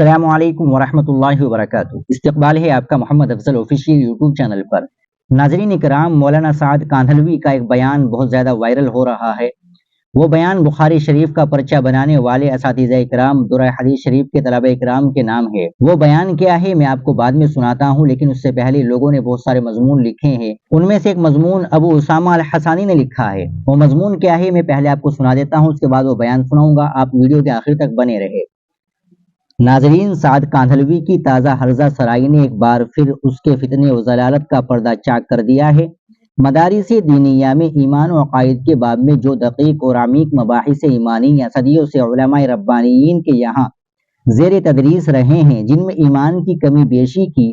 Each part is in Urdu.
السلام علیکم ورحمۃ اللہ وبرکاتہ۔ استقبال ہے آپ کا محمد افضل آفیشیل یوٹیوب چینل پر۔ ناظرین کرام، مولانا سعد کاندھلوی کا ایک بیان بہت زیادہ وائرل ہو رہا ہے۔ وہ بیان بخاری شریف کا پرچہ بنانے والے اساتذہ کرام درہ حدیث شریف کے طلبہ کرام کے نام ہے۔ وہ بیان کیا ہے میں آپ کو بعد میں سناتا ہوں، لیکن اس سے پہلے لوگوں نے بہت سارے مضمون لکھے ہیں۔ ان میں سے ایک مضمون ابو اسامہ الحسانی نے لکھا ہے۔ وہ مضمون کیا ہے میں پہلے آپ کو سنا دیتا ہوں، اس کے بعد وہ بیان سناؤں گا۔ آپ ویڈیو کے آخر تک بنے رہے۔ ناظرین، سعد کاندھلوی کی تازہ ہرزہ سرائی نے ایک بار پھر اس کے فتنے و ضلالت کا پردہ چاک کر دیا ہے۔ مدارس دینیہ میں ایمان و عقائد کے باب میں جو دقیق اور عمیق مباحث ایمانیہ صدیوں سے علماء ربانیین کے یہاں زیر تدریس رہے ہیں، جن میں ایمان کی کمی بیشی کی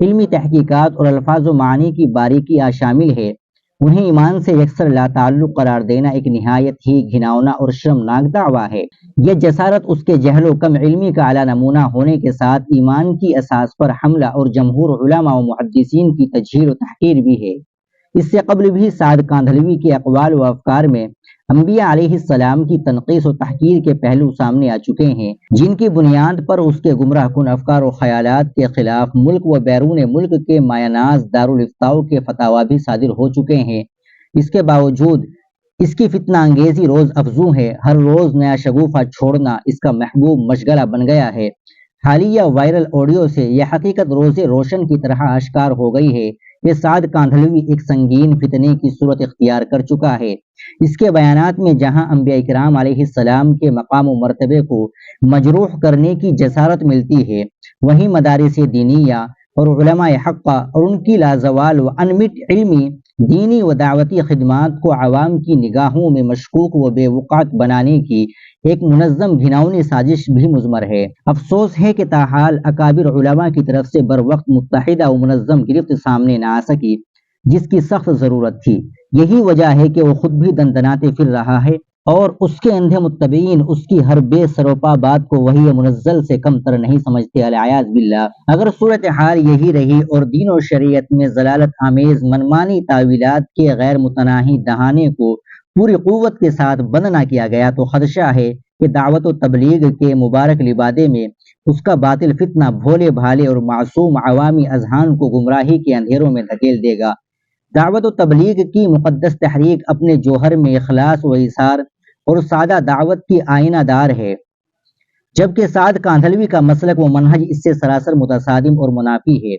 علمی تحقیقات اور الفاظ و معنی کی باریکیاں شامل ہے، انہیں ایمان سے یکسر لا تعلق قرار دینا ایک نہایت ہی گھناؤنا اور شرمناک دعویٰ ہے۔ یہ جسارت اس کے جہل و کم علمی کا اعلیٰ نمونہ ہونے کے ساتھ ایمان کی اساس پر حملہ اور جمہور علماء و محدثین کی تجہیل و تحقیر بھی ہے۔ اس سے قبل بھی سعد کاندھلوی کے اقوال و افکار میں انبیاء علیہ السلام کی تنقیص و تحقیر کے پہلو سامنے آ چکے ہیں، جن کی بنیاد پر اس کے گمراہ کن افکار و خیالات کے خلاف ملک و بیرون ملک کے مایہ ناز دارالافتاء کے فتاوی بھی صادر ہو چکے ہیں۔ اس کے باوجود اس کی فتنہ انگیزی روز افزوں ہے۔ ہر روز نیا شگوفہ چھوڑنا اس کا محبوب مشغلہ بن گیا ہے۔ حالیہ وائرل آڈیو سے یہ حقیقت روز روشن کی طرح آشکار ہو گئی ہے کہ سعد کاندھلوی ایک سنگین فتنے کی صورت اختیار کر چکا ہے۔ اس کے بیانات میں جہاں انبیاء کرام علیہ السلام کے مقام و مرتبے کو مجروح کرنے کی جسارت ملتی ہے، وہیں مدارس دینیہ اور علماء حقہ اور ان کی لازوال و انمٹ علمی، دینی و دعوتی خدمات کو عوام کی نگاہوں میں مشکوک و بے وقعت بنانے کی ایک منظم گھناؤنی سازش بھی مضمر ہے۔ افسوس ہے کہ تاحال اکابر علماء کی طرف سے بروقت متحدہ و منظم گرفت سامنے نہ آ سکی، جس کی سخت ضرورت تھی۔ یہی وجہ ہے کہ وہ خود بھی دندناتے پھر رہا ہے اور اس کے اندھے متبعین اس کی ہر بے سروپا بات کو وحی منزل سے کم تر نہیں سمجھتے، العیاذ باللہ۔ اگر صورتحال یہی رہی اور دین و شریعت میں ضلالت آمیز منمانی تعویلات کے غیر متناہی دہانے کو پوری قوت کے ساتھ بند نہ کیا گیا تو خدشہ ہے کہ دعوت و تبلیغ کے مبارک لبادے میں اس کا باطل فتنہ بھولے بھالے اور معصوم عوامی اذہان کو گمراہی کے اندھیروں میں دھکیل دے گا۔ دعوت و تبلیغ کی مقدس تحریک اپنے جوہر میں اخلاص و ایثار اور سادہ دعوت کی آئینہ دار ہے، جبکہ سعد کاندھلوی کا مسلک و منہج اس سے سراسر متصادم اور منافی ہے،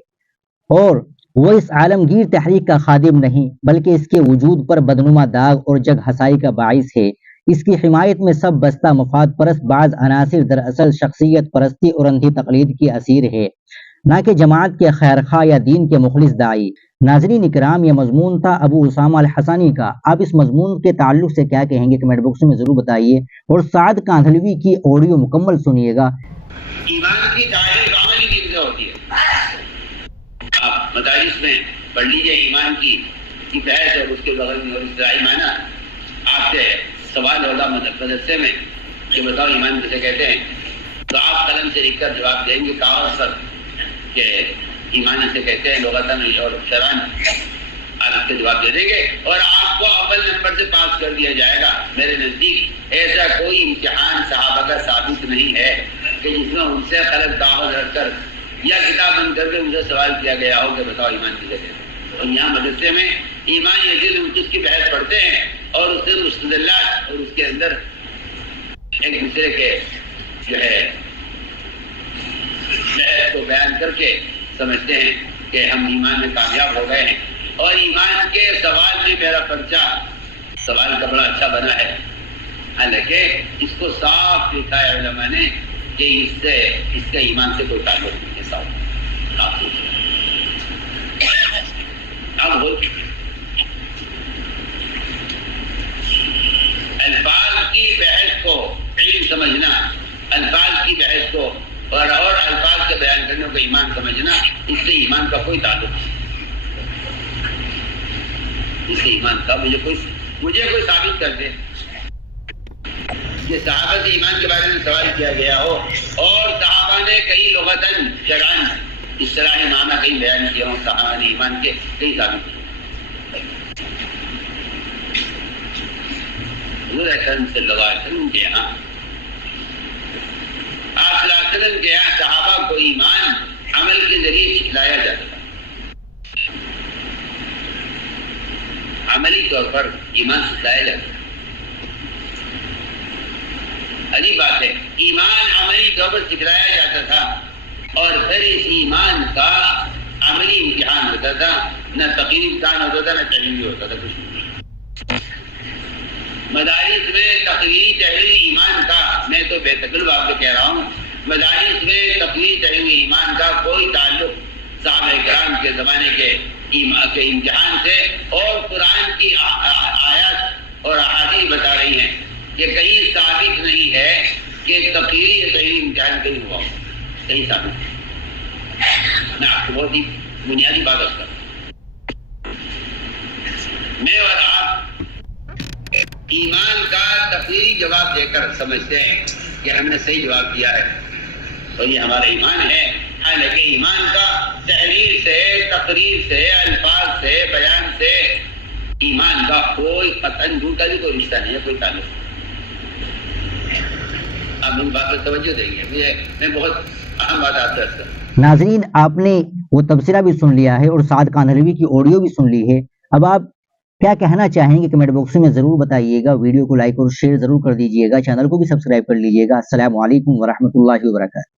اور وہ اس عالمگیر تحریک کا خادم نہیں بلکہ اس کے وجود پر بدنما داغ اور جگ ہسائی کا باعث ہے۔ اس کی حمایت میں سب بستہ مفاد پرست بعض عناصر دراصل شخصیت پرستی اور اندھی تقلید کی اسیر ہے، نہ کہ جماعت کے خیرخواہ یا دین کے مخلص داعی۔ ناظرین اکرام، یہ مضمون تھا ابو اسامہ الحسانی کا۔ آپ اس مضمون کے تعلق سے کیا کہیں گے کمنٹ باکس میں ضرور بتائیے، اور سعد کاندھلوی کی آڈیو مکمل سنیے گا۔ ایمان کی تعریف عملی دین سے ہوتی ہے۔ آپ مدارس میں پڑھ لیجیے ایمان کی بحث اور اس کے بغل میں اور اصطلاحی معنی آپ سے سوال ہوگا مدرسے میں کہ بتاؤ ایمان کسے کہتے ہیں، تو آپ قلم سے لکھ کر جواب دیں گے کاغذ پر کہ ایمان اسے کہتے ہیں لغتاً اور شرعاً، آپ اس کے جواب دے دیں گے اور آپ کو اول نمبر سے پاس کر دیا جائے گا۔ میرے نزدیک ایسا کوئی امتحان صحابہ کا ثابت نہیں ہے کہ جس میں ان سے قلم کاغذ رکھ کر یا کتاب بند کر کے ان سے سوال کیا گیا ہو کہ بتاؤ ایمان کسے کہتے ہیں۔ اور یہاں مدرسے میں ایمان یزید انقص کی بحث پڑھتے ہیں اور اس سے مستدلات اور اس کے اندر ایک دوسرے کے جو ہے بحث کو بیان کر کے سمجھتے ہیں کہ ہم ایمان میں کامیاب ہو گئے ہیں۔ اور ایمان کے سوال میں میرا پرچہ سوال کا بڑا اچھا بنا ہے، حالانکہ اس کو صاف لکھا ہے علماء نے کہ اس کا ایمان سے کوئی تعلق نہیں ہے۔ صاف اب الفاظ کی بحث کو علم سمجھنا، الفاظ کی بحث کو اور الفاظ کے بیان کرنے کو ایمان سمجھنا، اس سے ایمان کا کوئی تعلق نہیں۔ اس سے ایمان کا مجھے کوئی ثابت کر دے کہ صحابہ سے ایمان کے بارے میں سوال کیا گیا ہو اور صحابہ نے کئی لغتاً شرعاً اصطلاحی معنی کہیں بیان کیا ہوں، صحابہ نے ایمان کے کئی ثابت کیا۔ حضور اکرم صلی اللہ علیہ وسلم کے یہاں آپ آپ صلی اللہ علیہ وسلم کے یہاں صحابہ کو ایمان عمل کے ذریعے سکھلایا جاتا تھا. عملی طور پر ایمان سکھلایا جاتا ہے. عجیب بات ہے, ایمان عملی طور پر سکھلایا جاتا تھا اور پھر اس ایمان کا عملی امتحان ہوتا تھا. نہ تقریری امتحان ہوتا تھا, نہ تحریری ہوتا تھا, کچھ نہیں. مدارس میں تقریری تحریری ایمان کا, میں تو بے تکلف آپ کو کہہ رہا ہوں, مدارس میں تقریری تحریری ایمان کا کوئی تعلق صحابہ کرام کے زمانے کے امتحان سے اور قرآن کی آیات اور احادیث بتا رہی ہیں کہ کہیں ثابت نہیں ہے کہ تقریری یا تحریری امتحان کہیں ہوا ہو, کہیں ثابت نہیں. میں آپ کو بہت ہی بنیادی بات کرتا ہوں. میں اور آپ ایمان کا تقریری جواب دے کر سمجھتے ہیں کہ ہم نے صحیح جواب دیا ہے تو یہ ہمارا ایمان ہے. حالانکہ ایمان کا تحریر سے, تقریر سے, الفاظ سے, بیان سے ایمان کا کوئی قطعاً دور کا بھی کوئی رشتہ نہیں ہے, کوئی تعلق نہیں. آپ ان بات پر توجہ دیں گے, میں بہت اہم بات آپ سے عرض کروں. ناظرین, آپ نے وہ تبصرہ بھی سن لیا ہے اور سعد کاندھلوی کی آڈیو بھی سن لی ہے. اب آپ کیا کہنا چاہیں گے کمنٹ باکس میں ضرور بتائیے گا. ویڈیو کو لائک اور شیئر ضرور کر دیجیے گا, چینل کو بھی سبسکرائب کر لیجیے گا. السلام علیکم ورحمۃ اللہ وبرکاتہ.